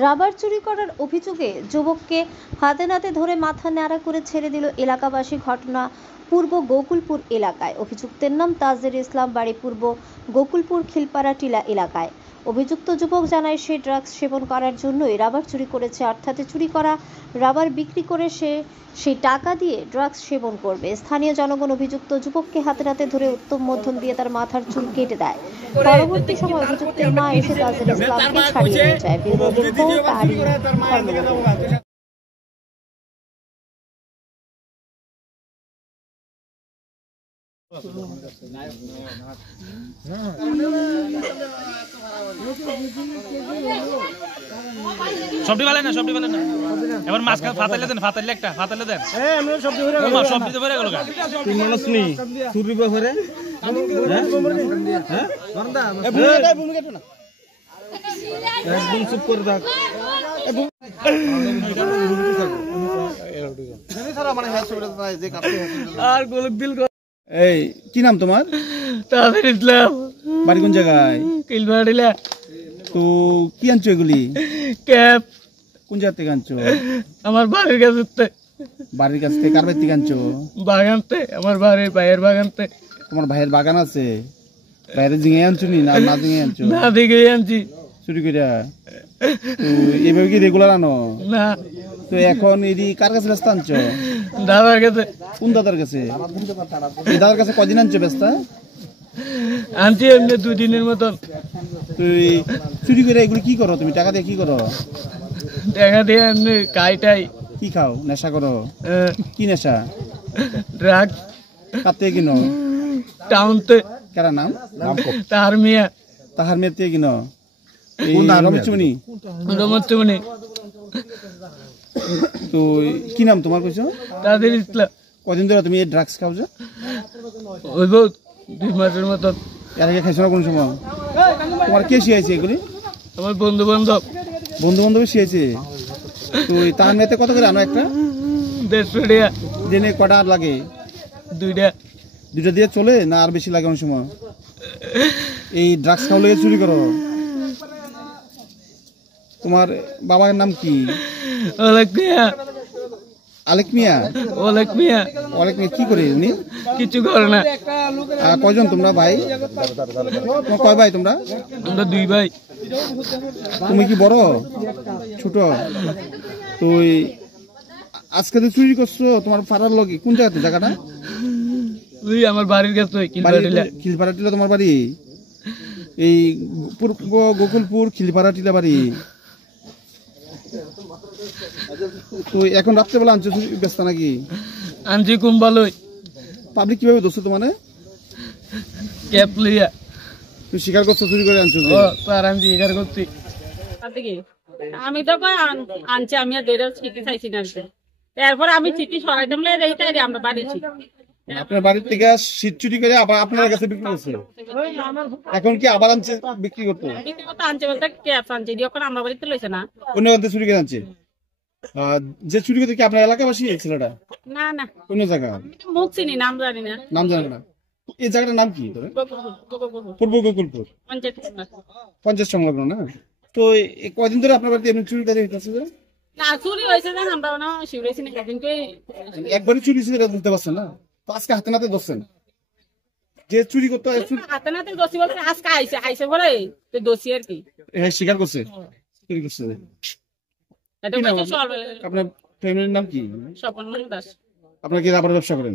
Rubber চুরি করার অভিযোগে যুবককে হাতে নাতে ধরে মাথা ন্যাড়া করে ছেড়ে দিল এলাকাবাসী। ঘটনা পূর্ব গোকুলপুর এলাকায়। অভিযুক্তের নাম তাজের ইসলাম, বাড়ি পূর্ব গোকুলপুর খিলপাড়া টিলা এলাকায়। অভিযুক্ত যুবক জানায় সে ড্রাগস সেবন করার জন্যই রাবার চুরি করেছে, অর্থাৎ চুরি করা রাবার বিক্রি করে সে সেই টাকা দিয়ে ড্রাগস সেবন করবে। স্থানীয় জনগণ অভিযুক্ত যুবককে হাতে নাতে ধরে উত্তম মধ্যম দিয়ে তার মাথার চুল কেটে দেয়। পরবর্তী সময় অভিযুক্তের মা এসে তাজের ইসলামকে ছাড়িয়ে নিয়ে যায়। ব্যুরো রিপোর্ট, তারই কর্মকর্তা। সবজি বলে না এবার মাছ ফাতাইলে দেন, ফাতাইলে দেন। সবজি তো ভরে গেল তুই মানুষ নেই চুরি ব্যাপারে একদম চুপ করে থাক। আর গোলক দিল। এই কি নাম তোমার? তাজের ইসলাম। বাড়ি কোন জায়গায়? কিলবাড়িলা। তো কি আনছো এগুলি? ক্যাপ। কোন জায়গা থেকে আনছো? আমার বাড়ির কাছে। বাড়ির কাছ থেকে? কার বাড়ি থেকে আনছো? বাগানতে, আমার বাড়ির ভাইয়ের বাগানতে। তোমার ভাইয়ের বাগান আছে? বাইরে জিঙে আনছো নি না না জিঙে আনছো? না দিকে আনছি চুরি করে। তো এভাবে কি রেগুলার আনো? না। তো এখন এটি কার কাছে ব্যস্ত আনছো? দাদার কাছে। কোন দাদার কাছে? এই দাদার কাছে কদিন আনছো ব্যস্ত? আনছি এমনি 2 দিনের মতন। তুই চুরি করে এগুলো কি করো? তুমি টাকা দিয়ে কি করো? টাকা দিয়ে এমনি খাইটাই। কি খাও? নেশা করো? কি নেশা? ড্রাগস। কার থেকে কিনো? টাউনতে। কার নাম? তাহার মিয়া। তাহার মেয়ে থেকে কিনো? রমেশমণি। রমেশমণি। তো কি নাম তোমার? কইছো তাজের ইসলাম। কদিন ধরে তুমি এই ড্রাগস খাও? যে ওই বউ 2 মাসের মতন। এর আগে খাইছো না কোন সময়? তোমার কে শিখাইছে এগুলি? আমার বন্ধু বান্ধব। বন্ধু বান্ধব শিখাইছে? তো তাহার মেয়েতে কত করে আনো একটা? 150 টাকা। দিনে কটা লাগে? 2টা। 2টা দিয়ে চলে না আর বেশি লাগে অনেক সময়? এই ড্রাগস খাওয়া লেগে চুরি করো? তোমার বাবার নাম কি? অলেক মিয়া। আলেক মিয়া? অলেক মিয়া। অলেক মিয়া কি করে উনি? কিছু করে না। আর কয়জন তোমরা ভাই? কয় ভাই তোমরা? আমরা 2 ভাই। তুমি কি বড়? ছোট? তো আজকে তো চুরি করছো তোমার পাড়ার লগে? কোন জায়গাতে জায়গাটা? ওই আমার বাড়ির কাছে। খিলপাড়া টিলা তোমার বাড়ি? এই পূর্ব গোকুলপুর খিলপাড়া টিলা বাড়ি? তো এখন রাত্রেবেলা আনছো ব্যস্ত নাকি? আনছি কুম্বালই। পাবলিক কিভাবে দোষ তোমার? ক্যাপ লিয়া। তুই স্বীকার করছো চুরি করে আনছো? তার আমি স্বীকার করছি। আমি তো আনছি, আমি আর দেড় চিঠি চাইছি না। এরপর আমি চিঠি সরাইতাম আমরা বাড়িছি। আপনার বাড়ির থেকে শীত চুরি করে আবার আপনার কাছে বিক্রি করছে? এখন কি আবার আনছে বিক্রি করতে? আনছে বলতে ক্যাপ আনছে, এখন আমার বাড়িতে লইছে না, অন্য কাছে চুরি করে আনছে। যে চুরি করতে কি আপনার এলাকাবাসী ছেলেটা? না না, কোন জায়গা? মুখ চিনি, নাম জানি না। নাম জানেন না? এই জায়গাটার নাম কি? পূর্ব গোকুলপুর পঞ্চায়েত সংলগ্ন না? তো কদিন ধরে আপনার বাড়িতে এমনি চুরি হইতেছে? না চুরি হয়েছে না, আমরা না শিউরেছি না, কিন্তু একবারই চুরি সেটা বুঝতে পারছেন না? তো আজকে হাতে নাতে ধরছেন যে চুরি করতে? হাতে নাতে দোষী বলতে আজকে আইসে পরে দোষী আর কি। হ্যাঁ, স্বীকার করছে চুরি করছে। আপনার ফ্যামিলির নাম কি? স্বপন দাস। আপনার কি রাবার ব্যবসা করেন?